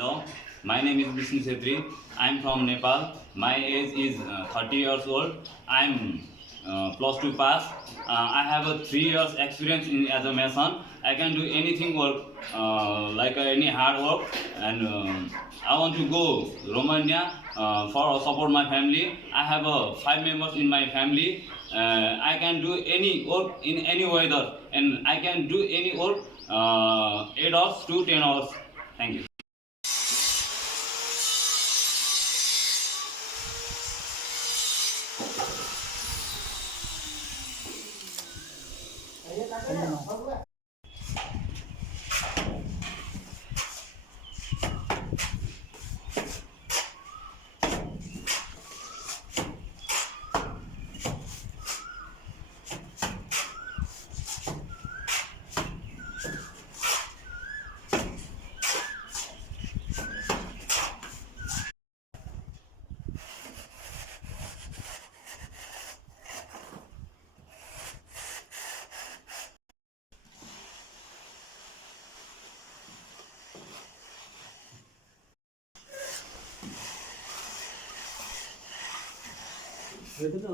Hello, my name is Bishnu Chhetry. I'm from Nepal. My age is 30 years old. I'm plus 2 pass. I have a 3 years experience as a mason. I can do anything work like any hard work, and I want to go Romania for support my family. I have 5 members in my family. I can do any work in any weather, and I can do any work 8 hours to 10 hours. Thank you. Itu tuh